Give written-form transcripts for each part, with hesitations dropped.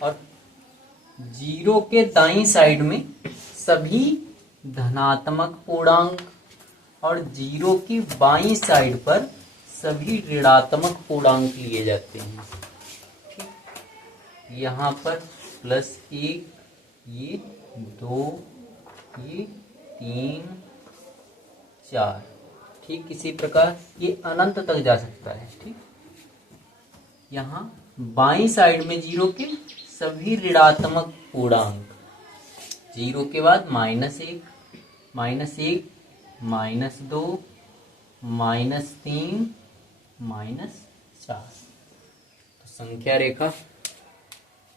और जीरो के दाईं साइड में सभी धनात्मक पूर्णांक और जीरो की बाईं साइड पर सभी ऋणात्मक पूर्णांक लिए जाते हैं। ठीक, यहाँ पर +1, ये 2, ये 3, 4। ठीक, इसी प्रकार ये अनंत तक जा सकता है। ठीक, यहाँ बाईं साइड में जीरो के सभी ऋणात्मक पूर्णांक, जीरो के बाद -1, -1, -2, -3, -4। तो संख्या रेखा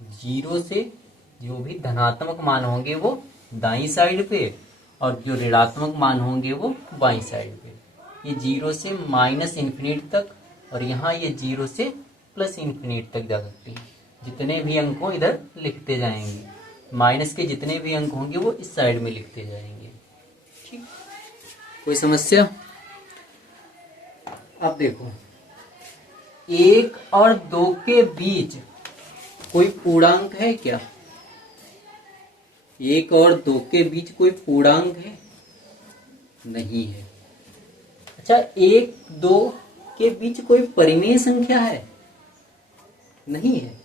जीरो से जो भी धनात्मक मान होंगे वो दाईं साइड पे और जो ऋणात्मक मान होंगे वो बाईं साइड पे। ये जीरो से -∞ तक और यहाँ ये जीरो से +∞ तक जा सकती है। जितने भी अंक हो इधर लिखते जाएंगे, माइनस के जितने भी अंक होंगे वो इस साइड में लिखते जाएंगे। ठीक, कोई समस्या? अब देखो, 1 और 2 के बीच कोई पूर्णांक है क्या? 1 और 2 के बीच कोई पूर्णांक है? नहीं है। अच्छा, 1, 2 के बीच कोई परिमेय संख्या है? नहीं है।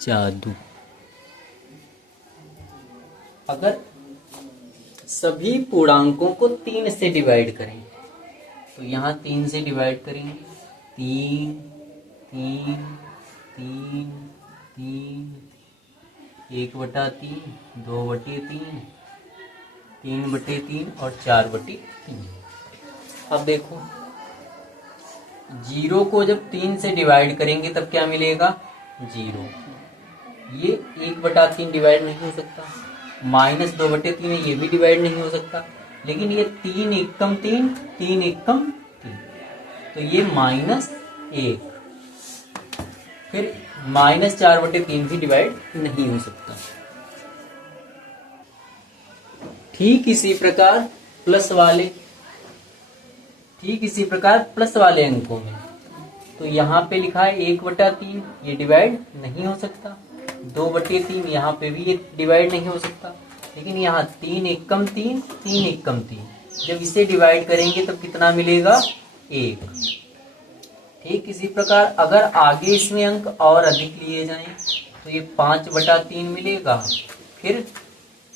जादू। अगर सभी पूर्णांकों को 3 से डिवाइड करें तो यहाँ 3 से डिवाइड करेंगे, 3, 3, 3, 3, 1/3, 2/3, 3/3 और 4/3। अब देखो, जीरो को जब 3 से डिवाइड करेंगे तब क्या मिलेगा? 0। ये 1/3 डिवाइड नहीं हो सकता, -2/3 है, ये भी डिवाइड नहीं हो सकता, लेकिन ये 3 एकम 3, 3 एकम 3, तो ये -1। फिर -4/3 भी डिवाइड नहीं हो सकता। ठीक इसी प्रकार प्लस वाले अंकों में तो यहाँ पे लिखा है 1/3, ये डिवाइड नहीं हो सकता। 2/3 यहाँ पे भी ये डिवाइड नहीं हो सकता, लेकिन यहाँ 3 एकम 3, 3 एकम 3, जब इसे डिवाइड करेंगे तब कितना मिलेगा? 1। ठीक इसी प्रकार अगर आगे इसमें अंक और अधिक लिए जाएं तो ये 5/3 मिलेगा, फिर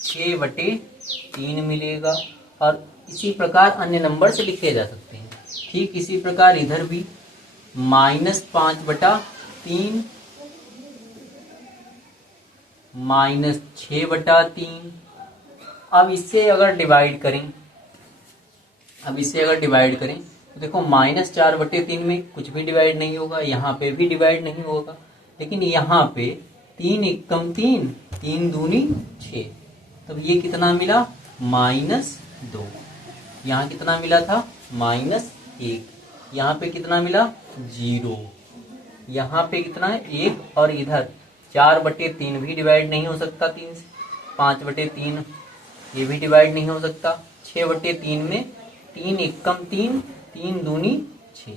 6/3 मिलेगा, और इसी प्रकार अन्य नंबर से लिखे जा सकते हैं। ठीक इसी प्रकार इधर भी -5/3, -6/3। अब इससे अगर डिवाइड करें तो देखो -4/3 में कुछ भी डिवाइड नहीं होगा, यहाँ पे भी डिवाइड नहीं होगा, लेकिन यहाँ पे 3 एकम 3, 3 दूनी 6, तब ये कितना मिला? -2। यहाँ कितना मिला था? -1। यहाँ पे कितना मिला? 0। यहाँ पे कितना है? 1। और इधर 4/3 भी डिवाइड नहीं हो सकता 3 से, 5/3 ये भी डिवाइड नहीं हो सकता। 6/3 में 3 एकम 3, 3 दूनी 6,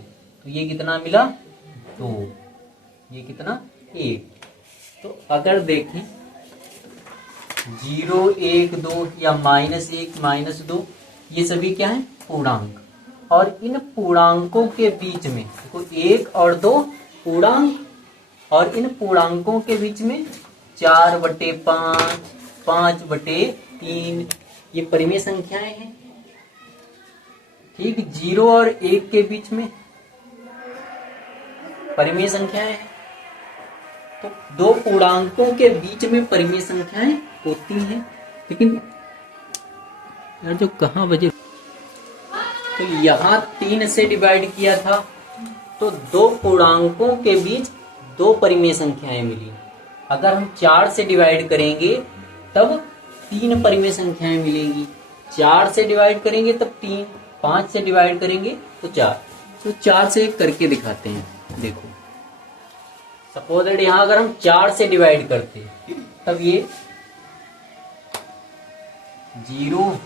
तो ये कितना मिला? 2। ये कितना? 1। तो अगर देखें 0, 1, 2 या -1, -2 ये सभी क्या है? पूर्णांक। और इन पूर्णांकों के बीच में देखो 1 और 2 पूर्णांक, और इन पूर्णांकों के बीच में 4/5, 5/3 ये परिमेय संख्याएं हैं। ठीक, 0 और 1 के बीच में परिमेय संख्याएं हैं। तो दो पूर्णांकों के बीच में परिमेय संख्याएं होती हैं, लेकिन यार जो कहाँ बजे, तो यहाँ 3 से डिवाइड किया था तो दो पूर्णांकों के बीच 2 परिमेय संख्याएं मिली। अगर हम 4 से डिवाइड करेंगे तब 3 परिमेय संख्याएं मिलेंगी, 4 से डिवाइड करेंगे तब 3, 5 से डिवाइड करेंगे तो 4। तो 4 से करके दिखाते हैं। देखो सपोज दैट यहाँ अगर हम 4 से डिवाइड करते तब ये 0,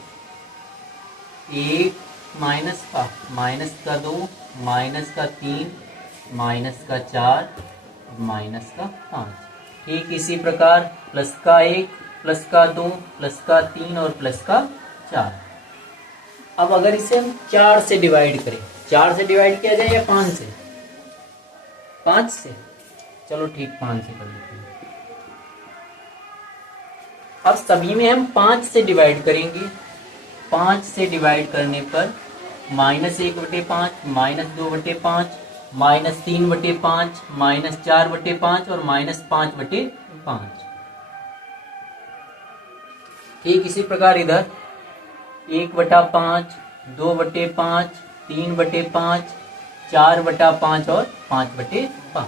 1, -2, -3, माइनस का 4, माइनस का 5। ठीक इसी प्रकार प्लस का 1, प्लस का 2, प्लस का 3 और प्लस का 4। अब अगर इसे हम 4 से डिवाइड करें, 4 से डिवाइड किया जाए या 5 से? 5 से, चलो ठीक 5 से कर लेते हैं। अब सभी में हम 5 से डिवाइड करेंगे। 5 से डिवाइड करने पर -1/5, -2/5, -3/5, -4/5 और -5/5। ठीक इसी प्रकार इधर 1/5, 2/5, 3/5, 4/5 और 5/5।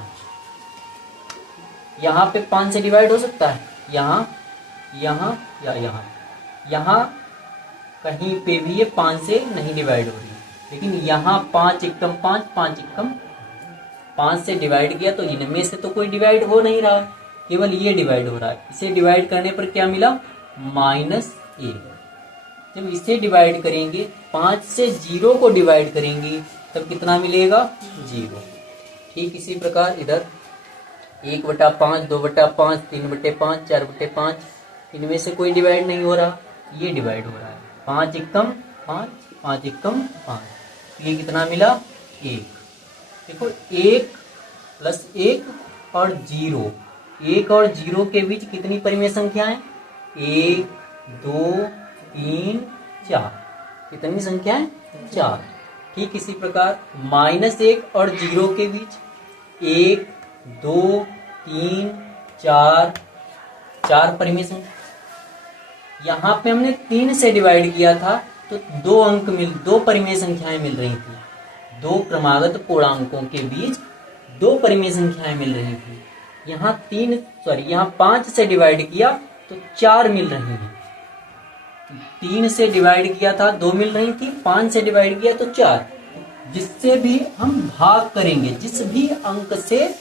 यहाँ पे 5 से डिवाइड हो सकता है, यहाँ या यहाँ कहीं पे भी ये 5 से नहीं डिवाइड हो रही है, लेकिन यहाँ 5 एकम 5, 5 एकम 5 से डिवाइड किया तो इनमें से तो कोई डिवाइड हो नहीं रहा, केवल ये डिवाइड हो रहा है। इसे डिवाइड करने पर क्या मिला? -1। जब इसे डिवाइड करेंगे, 5 से 0 को डिवाइड करेंगे, तब कितना मिलेगा? 0। ठीक इसी प्रकार इधर 1/5, 2/5, 3/5, 4/5, इनमें से कोई डिवाइड नहीं हो रहा, ये डिवाइड हो रहा है। 5 एकम 5, 5 एकम 5, ये कितना मिला? 1। देखो 1 + 1 और 0, 1 और 0 के बीच कितनी परिमेय संख्याएं? 1, 2, 3, 4। कितनी संख्याएं? 4। ठीक इसी प्रकार -1 और 0 के बीच 1, 2, 3, 4, 4 परिमेय संख्या। यहाँ पे हमने 3 से डिवाइड किया था तो 2 परिमेय संख्याएं मिल रही थी। 2 क्रमागत पूर्णांकों के बीच 2 परिमेय संख्याएं मिल रही थी। यहाँ 5 से डिवाइड किया तो 4 मिल रही हैं। 3 से डिवाइड किया था 2 मिल रही थी, 5 से डिवाइड किया तो 4। जिससे भी हम भाग करेंगे, जिस भी अंक से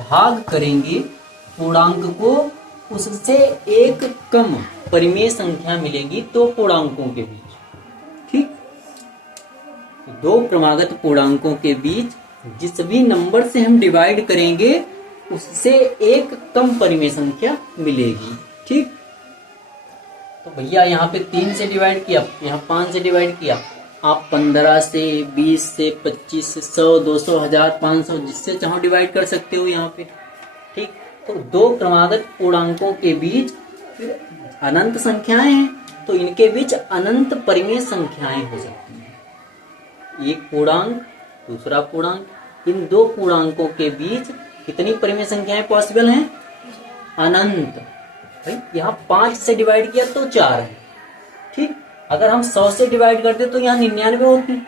भाग करेंगे पूर्णांक को, उससे एक कम परिमेय संख्या मिलेगी 2 पूर्णांकों के बीच। ठीक, 2 क्रमागत पूर्णांकों के बीच जिस भी नंबर से हम डिवाइड करेंगे उससे एक कम परिमेय संख्या मिलेगी। ठीक, तो भैया यहाँ पे 3 से डिवाइड किया, यहाँ 5 से डिवाइड किया, आप 15 से, 20 से, 25 से, 100, 200, 1000, 500 जिससे चाहो डिवाइड कर सकते हो यहाँ पे। ठीक, तो 2 क्रमागत पूर्णांकों के बीच फिर अनंत संख्याएं हैं तो इनके बीच अनंत परिमेय संख्याएं हो सकती हैं। एक पूर्णांक, दूसरा पूर्णांक, इन 2 पूर्णांकों के बीच कितनी परिमेय संख्याएं पॉसिबल हैं? अनंत। भाई यहाँ 5 से डिवाइड किया तो 4 है। ठीक, अगर हम 100 से डिवाइड करते तो यहाँ 99 होती।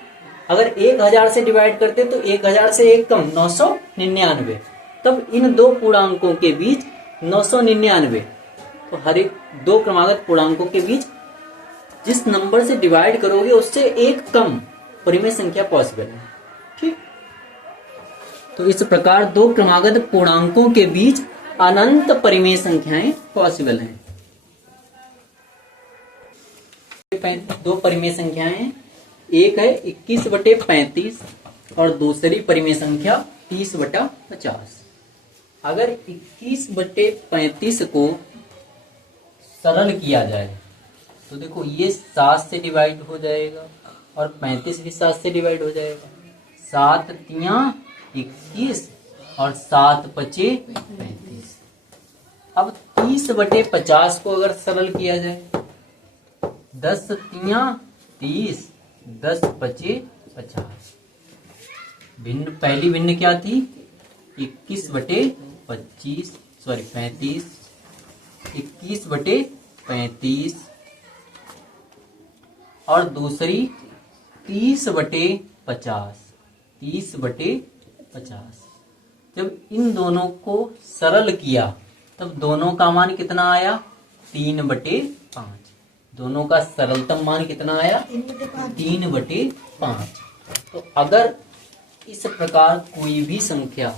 अगर 1000 से डिवाइड करते तो 1000 से एक कम 999। तब इन 2 पूर्णांकों के बीच 999, तो हर एक 2 क्रमागत पूर्णांकों के बीच जिस नंबर से डिवाइड करोगे उससे एक कम परिमेय संख्या पॉसिबल है। ठीक, तो इस प्रकार 2 क्रमागत पूर्णांकों के बीच अनंत परिमेय संख्याएं पॉसिबल हैं। 2 परिमेय संख्याएं हैं, एक है 21/35 और दूसरी परिमेय संख्या 30/50। अगर 21/35 को सरल किया जाए तो देखो ये 7 से डिवाइड हो जाएगा और 35 भी 7 से डिवाइड हो जाएगा। 7 तियां 21 और 7 पचे 35। अब 30/50 को अगर सरल किया जाए, 10 तियां 30, 10 पचे 50। भिन्न, पहली भिन्न क्या थी? 21/35, 21/35 और दूसरी 30/50, 30/50। जब इन दोनों को सरल किया तब दोनों का मान कितना आया? 3/5। दोनों का सरलतम मान कितना आया? 3/5। तो अगर इस प्रकार कोई भी संख्या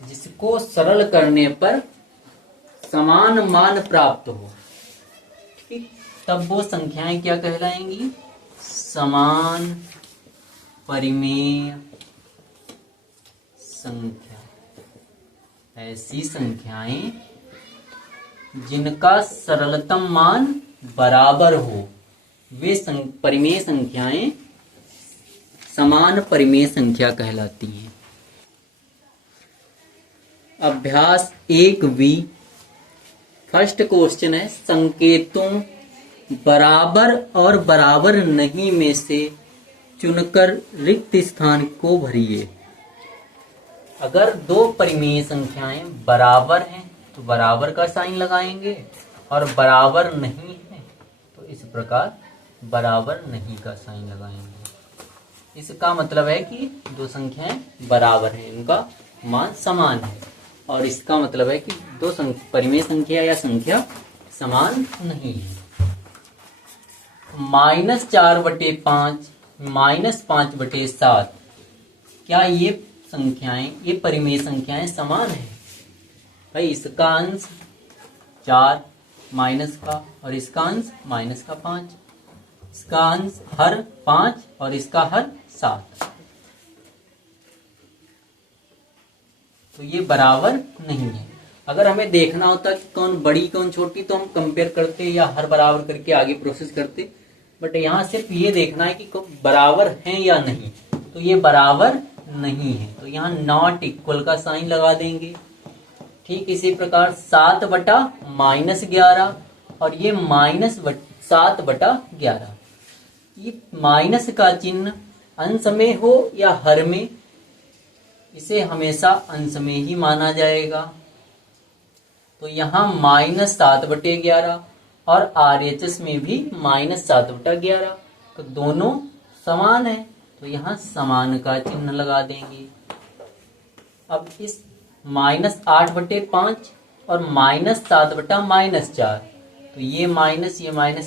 जिसको सरल करने पर समान मान प्राप्त हो, ठीक, तब वो संख्याएं क्या कहलाएंगी? समान परिमेय ऐसी संख्याएं जिनका सरलतम मान बराबर हो वे परिमेय संख्याएं समान परिमेय संख्या कहलाती हैं। अभ्यास 1B फर्स्ट क्वेश्चन है, संकेतों बराबर और बराबर नहीं में से चुनकर रिक्त स्थान को भरिए। अगर दो परिमेय संख्याएं बराबर हैं तो बराबर का साइन लगाएंगे और बराबर नहीं है तो इस प्रकार बराबर नहीं का साइन लगाएंगे। इसका मतलब है कि दो संख्याएं बराबर हैं, इनका मान समान है। और इसका मतलब है कि दो परिमेय संख्या या संख्या समान नहीं है। -4/5 -5/7 क्या ये संख्याएं, ये परिमेय संख्याएं समान है? भाई इसका अंश 4 माइनस का और इसका अंश माइनस का 5, इसका अंश हर 5 और इसका हर 7, तो ये बराबर नहीं है। अगर हमें देखना होता कि कौन बड़ी कौन छोटी तो हम कंपेयर करते या हर बराबर करके आगे प्रोसेस करते, बट यहाँ सिर्फ ये देखना है कि बराबर हैं या नहीं, तो ये बराबर नहीं है तो यहाँ नॉट इक्वल का साइन लगा देंगे। ठीक इसी प्रकार 7/-11 और ये -7/11, ये माइनस का चिन्ह अंश में हो या हर में, इसे हमेशा अंश में ही माना जाएगा। तो यहाँ -7/11 और RHS में भी -7/11, तो दोनों समान है तो यहाँ समान का चिन्ह लगा देंगे। अब इस -8/5 और -7/-4, तो ये माइनस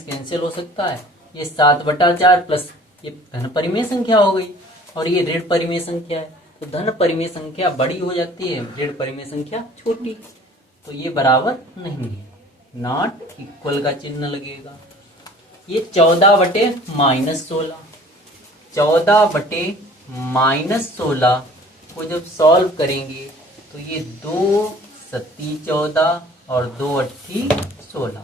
कैंसिल हो सकता है। ये 7/4 प्लस ये धन परिमेय संख्या हो गई और ये ऋण परिमेय संख्या है, तो धन परिमेय संख्या बड़ी हो जाती है, ऋण परिमेय संख्या छोटी, तो ये बराबर नहीं है, नॉट इक्वल का चिन्ह लगेगा। ये 14/-16, 14/-16 को जब सॉल्व करेंगे तो ये 2 सत्ती 14 और 2 अट्ठी 16,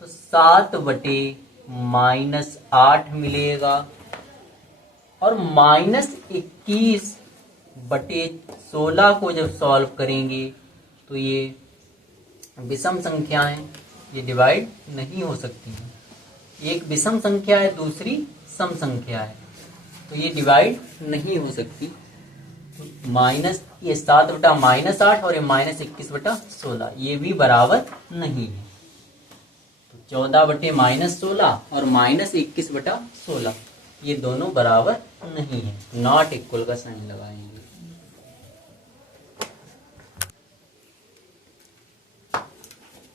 तो 7/-8 मिलेगा। और -21/16 को जब सॉल्व करेंगे तो ये विषम संख्या है, ये डिवाइड नहीं हो सकती है। एक विषम संख्या है, दूसरी सम संख्या है, तो ये डिवाइड नहीं हो सकती। ये 7/-8 और ये -21/16 ये भी बराबर नहीं है। तो 14/-16 और -21/16 ये दोनों बराबर नहीं है, नॉट इक्वल का साइन लगाएंगे।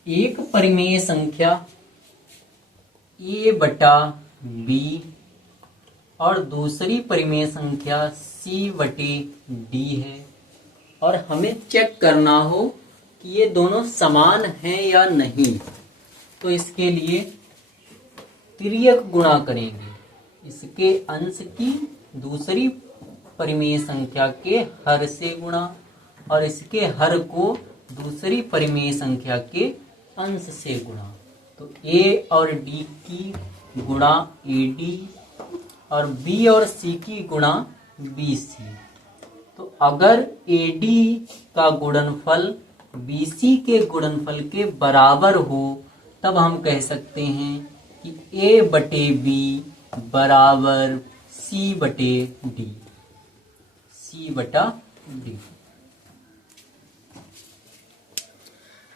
एक परिमेय संख्या A/B और दूसरी परिमेय संख्या C/D है और हमें चेक करना हो कि ये दोनों समान हैं या नहीं, तो इसके लिए तिर्यक गुणा करेंगे। इसके अंश की दूसरी परिमेय संख्या के हर से गुणा और इसके हर को दूसरी परिमेय संख्या के अंश से गुणा। तो A और D की गुणा AD और B और C की गुणा BC। तो अगर AD का गुणनफल BC के गुणनफल के बराबर हो तब हम कह सकते हैं कि A/B बराबर C/D।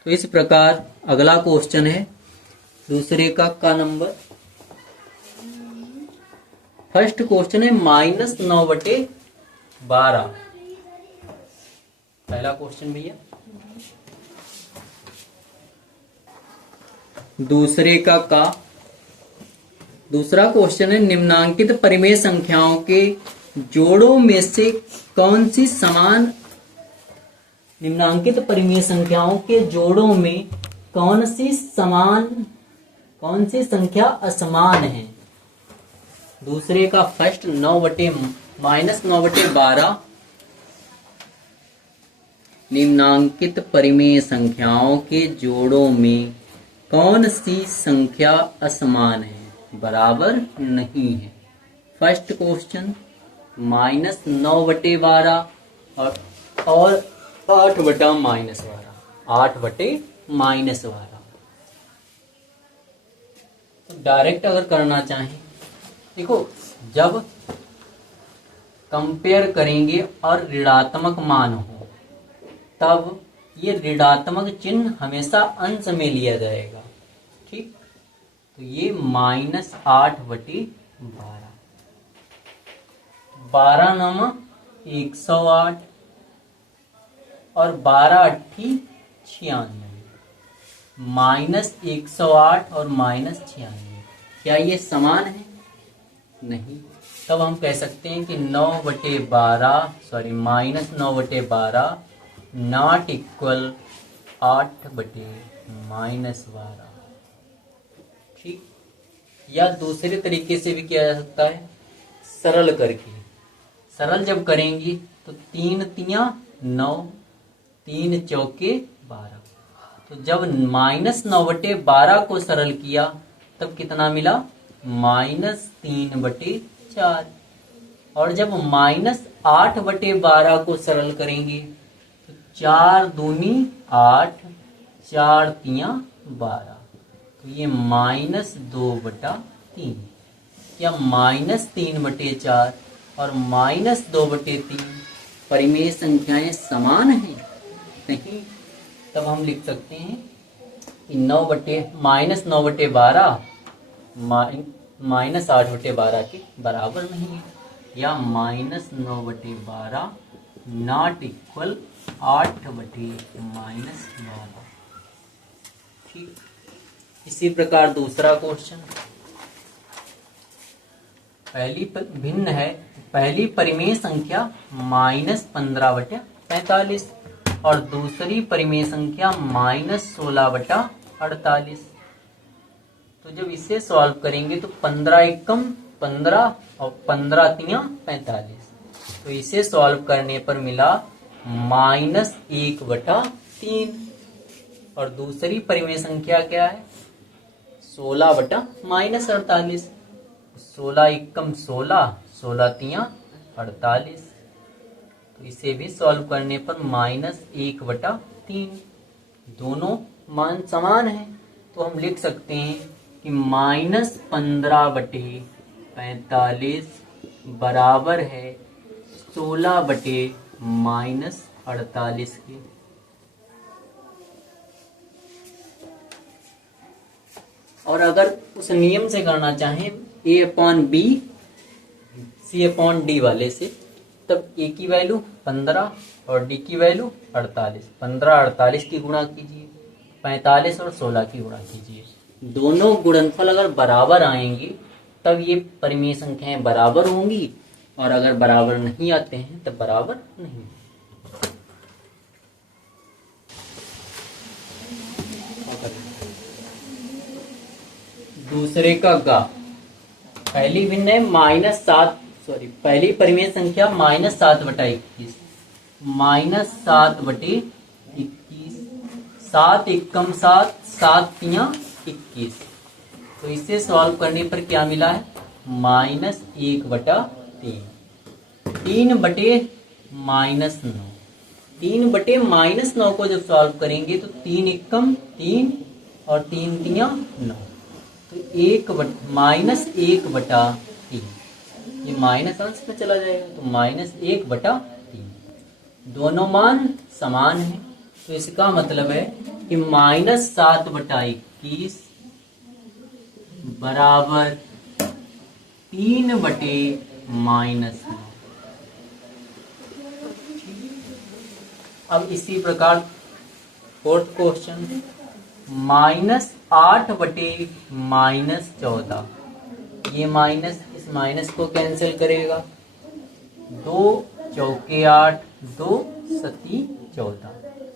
तो इस प्रकार अगला क्वेश्चन है दूसरे का नंबर। फर्स्ट क्वेश्चन है -9/12, पहला क्वेश्चन भैया। दूसरा क्वेश्चन है निम्नांकित परिमेय संख्याओं के जोड़ों में से कौन सी समान, निम्नांकित परिमेय संख्याओं के जोड़ों में कौन सी संख्या असमान है। दूसरे का फर्स्ट -9/12 निम्नांकित परिमेय संख्याओं के जोड़ों में कौन सी संख्या असमान है, बराबर नहीं है। फर्स्ट क्वेश्चन -9/12 और 8/-12, 8/-12। तो डायरेक्ट अगर करना चाहें, देखो जब कंपेयर करेंगे और ऋणात्मक मान हो तब ये ऋणात्मक चिन्ह हमेशा अंश में लिया जाएगा, ठीक। तो ये -8/12, 12 9 108 और 12 8 96, -108 और -96, क्या ये समान है? नहीं। तब हम कह सकते हैं कि 9/12 नॉट इक्वल 8/-12, ठीक। या दूसरे तरीके से भी किया जा सकता है, सरल करके। सरल जब करेंगी तो 3 तियां 9, 3 चौके 12। तो जब -9/12 को सरल किया तब कितना मिला? -3/4। और जब -8/12 को सरल करेंगे तो 4 दूनी 8, 4 तियां 12। तो ये -2/3। क्या -3/4 और -2/3 परिमेय संख्याएं समान हैं? नहीं। तब हम लिख सकते हैं कि -9/12 -8/12 के बराबर नहीं है, या -9/12 नॉट इक्वल 8/-12, ठीक। इसी प्रकार दूसरा क्वेश्चन भिन्न है। पहली परिमेय संख्या -15/45 और दूसरी परिमेय संख्या -16/48। तो जब इसे सॉल्व करेंगे तो 15 एकम 15 और 15 तियां 45। तो इसे सॉल्व करने पर मिला -1/3। और दूसरी परिमेय संख्या क्या है? 16/-48। 16 एकम 16, 16 तियां 48। तो इसे भी सॉल्व करने पर -1/3। दोनों मान समान हैं, तो हम लिख सकते हैं कि -15/45 बराबर है 16/-48 के। और अगर उस नियम से करना चाहें A/B C/D वाले से, तब A की वैल्यू 15 और D की वैल्यू 48। 15 48 की गुणा कीजिए, 45 और 16 की गुणा कीजिए। दोनों गुणनफल अगर बराबर आएंगे तब ये परिमेय संख्याएं बराबर होंगी, और अगर बराबर नहीं आते हैं तब बराबर नहीं। दूसरे का गा। पहली भिन्न है पहली परिमेय संख्या -7/21, -7/21, 7 एकम 7, 7 तियां 21। तो इसे सॉल्व करने पर क्या मिला है? -1/3। 3/-9। 3/-9 को जब सॉल्व करेंगे तो 3 एकम 3 और 3 तियां 9। तो -1/3, ये माइनस अंश में चला जाएगा, तो -1/3। दोनों मान समान हैं, तो इसका मतलब है कि -7/21 बराबर 3/-9। अब इसी प्रकार फोर्थ क्वेश्चन -8/-14। ये माइनस इस माइनस को कैंसिल करेगा, 2 चौके 8, 2 सती 14।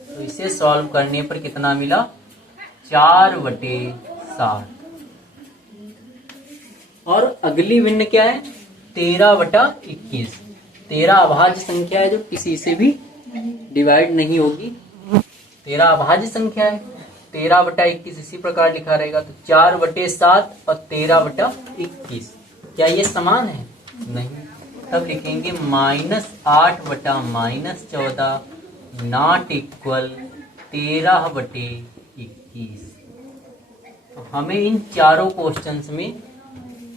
तो इसे सॉल्व करने पर कितना मिला? 4/60। और अगली भिन्न क्या है? 13/21। 13 अभाज्य संख्या है जो किसी से भी डिवाइड नहीं होगी। 13 अभाज्य संख्या है, 13/21 इसी प्रकार लिखा रहेगा। तो 4/7 और 13/21 क्या ये समान है? नहीं। तब लिखेंगे -8/-14 नॉट इक्वल 13/21। तो हमें इन चारों क्वेश्चंस में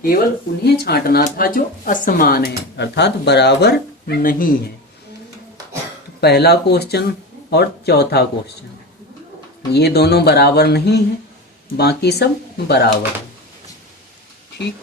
केवल उन्हें छांटना था जो असमान है, अर्थात बराबर नहीं है। तो पहला क्वेश्चन और चौथा क्वेश्चन ये दोनों बराबर नहीं है, बाकी सब बराबर है। ठीक।